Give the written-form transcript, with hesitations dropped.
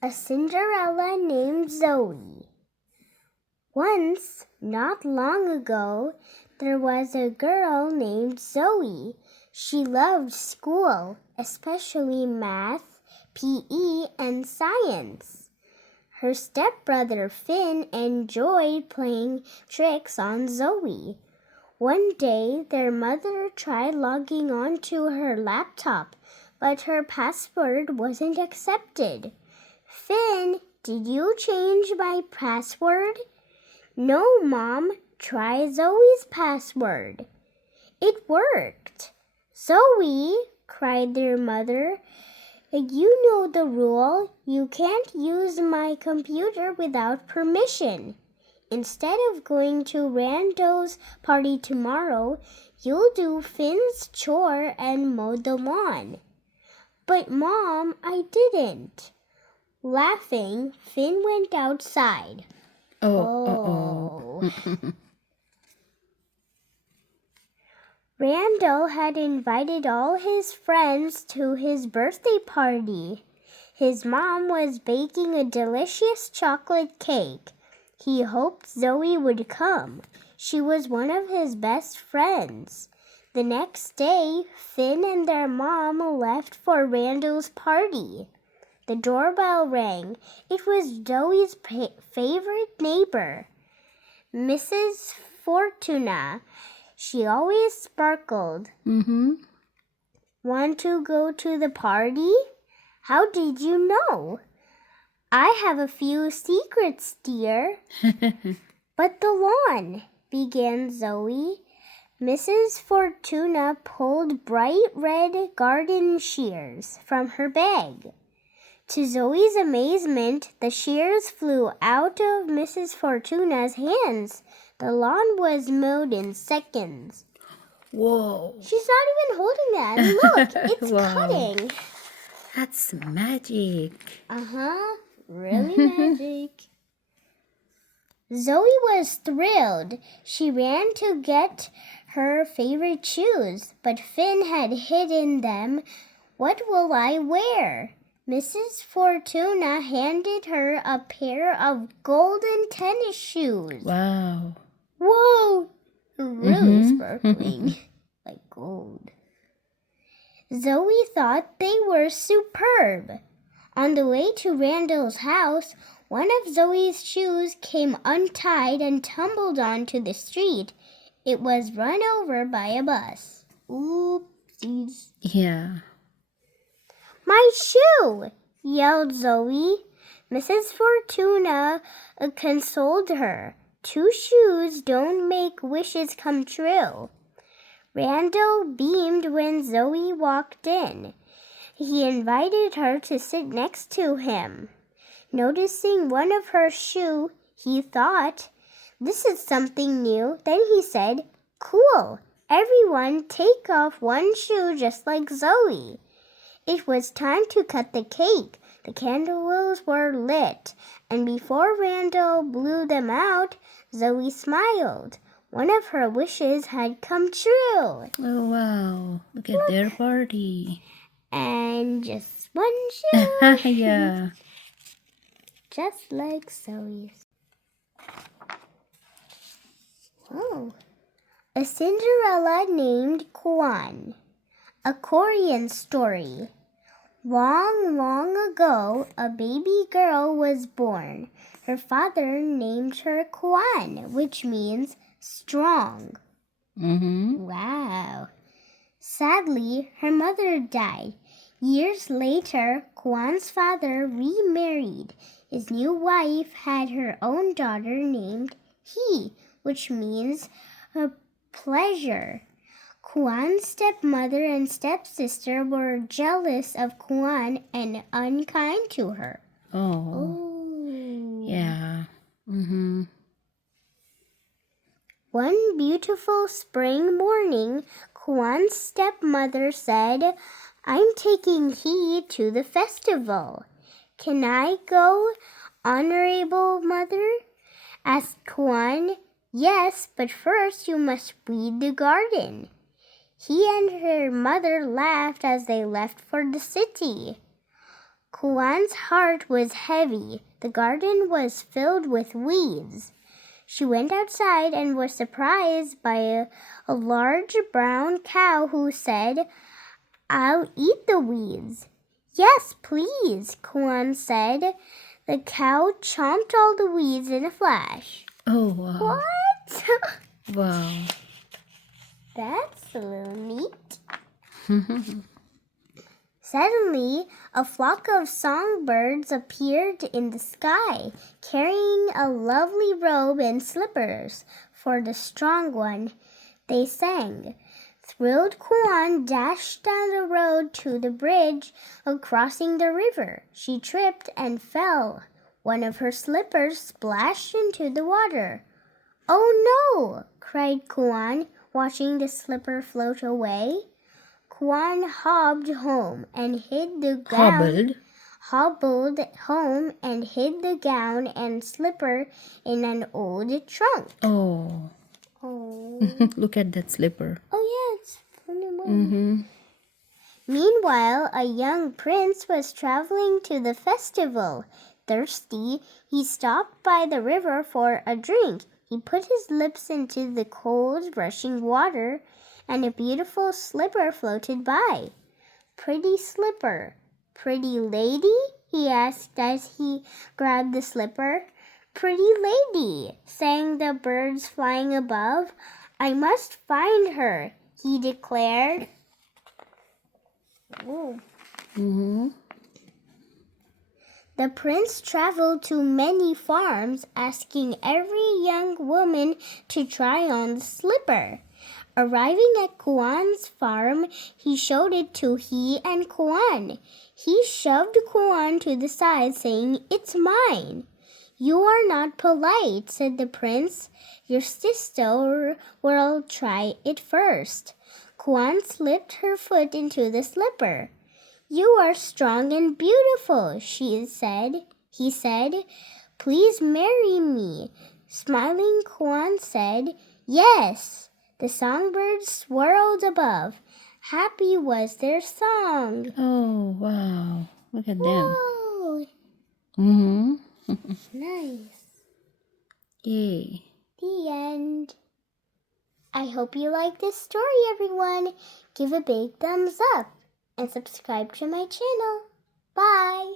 A Cinderella named Zoe. Once, not long ago, there was a girl named Zoe. She loved school, especially math, PE, and science. Her stepbrother Finn enjoyed playing tricks on Zoe. One day, their mother tried logging on to her laptop, but her password wasn't accepted. Finn, did you change my password? No, Mom. Try Zoe's password. It worked. Zoe, cried their mother, you know the rule. You can't use my computer without permission. Instead of going to Rando's party tomorrow, you'll do Finn's chore and mow the lawn. But Mom, I didn't. Laughing, Finn went outside. Oh. Randall had invited all his friends to his birthday party. His mom was baking a delicious chocolate cake. He hoped Zoe would come. She was one of his best friends. The next day, Finn and their mom left for Randall's party. The doorbell rang. It was Zoe's favorite neighbor, Mrs. Fortuna. She always sparkled. Want to go to the party? How did you know? I have a few secrets, dear. But the lawn, began Zoe. Mrs. Fortuna pulled bright red garden shears from her bag. To Zoe's amazement, the shears flew out of Mrs. Fortuna's hands. The lawn was mowed in seconds. Whoa. She's not even holding that. Look, it's cutting. That's magic. Really magic. Zoe was thrilled. She ran to get her favorite shoes, but Finn had hidden them. What will I wear? Mrs. Fortuna handed her a pair of golden tennis shoes. Wow. Whoa! Really sparkling, like gold. Zoe thought they were superb. On the way to Randall's house, one of Zoe's shoes came untied and tumbled onto the street. It was run over by a bus. Oopsies. Yeah. My shoe! Yelled Zoe. Mrs. Fortuna consoled her. 2 shoes don't make wishes come true. Randall beamed when Zoe walked in. He invited her to sit next to him. Noticing one of her shoes, he thought, this is something new. Then he said, cool. Everyone take off one shoe just like Zoe. It was time to cut the cake. The candles were lit, and before Randall blew them out, Zoe smiled. One of her wishes had come true. Oh, wow. Look at their party. And just one shoe. Yeah. Just like Zoe's. Oh. A Cinderella named Kwan. A Korean story. Long, long ago, a baby girl was born. Her father named her Kwan, which means strong. Wow. Sadly, her mother died. Years later, Kwan's father remarried. His new wife had her own daughter named He, which means a pleasure. Kwan's stepmother and stepsister were jealous of Kwan and unkind to her. Oh. Yeah. One beautiful spring morning, Kwan's stepmother said, I'm taking He to the festival. Can I go, honorable mother? Asked Kwan. Yes, but first you must weed the garden. He and her mother laughed as they left for the city. Kuan's heart was heavy. The garden was filled with weeds. She went outside and was surprised by a large brown cow who said, "I'll eat the weeds." "Yes, please," Kuan said. The cow chomped all the weeds in a flash. Oh, wow. What? Wow. That's a little neat. Suddenly, a flock of songbirds appeared in the sky, carrying a lovely robe and slippers for the strong one. They sang. Thrilled Kuan dashed down the road to the bridge crossing the river. She tripped and fell. One of her slippers splashed into the water. "Oh no!" cried Kuan, watching the slipper float away. Kuan hobbled home and hid the gown. Hobbled home and hid the gown and slipper in an old trunk. Oh. Oh. Look at that slipper. Oh yeah, it's funny. Meanwhile, a young prince was traveling to the festival. Thirsty, he stopped by the river for a drink. He put his lips into the cold, rushing water, and a beautiful slipper floated by. "Pretty slipper, pretty lady?" he asked as he grabbed the slipper. "Pretty lady," sang the birds flying above. "I must find her," he declared. Ooh. The prince traveled to many farms, asking every young woman to try on the slipper. Arriving at Kuan's farm, he showed it to he and Kuan. He shoved Kuan to the side, saying, "It's mine." "You are not polite," said the prince. "Your sister will try it first." Kuan slipped her foot into the slipper. "You are strong and beautiful," she said. He said, "Please marry me." Smiling, Kuan said, "Yes." The songbirds swirled above. Happy was their song. Oh, wow. Look at them. Whoa. Nice. Yay. The end. I hope you like this story, everyone. Give a big thumbs up and subscribe to my channel. Bye.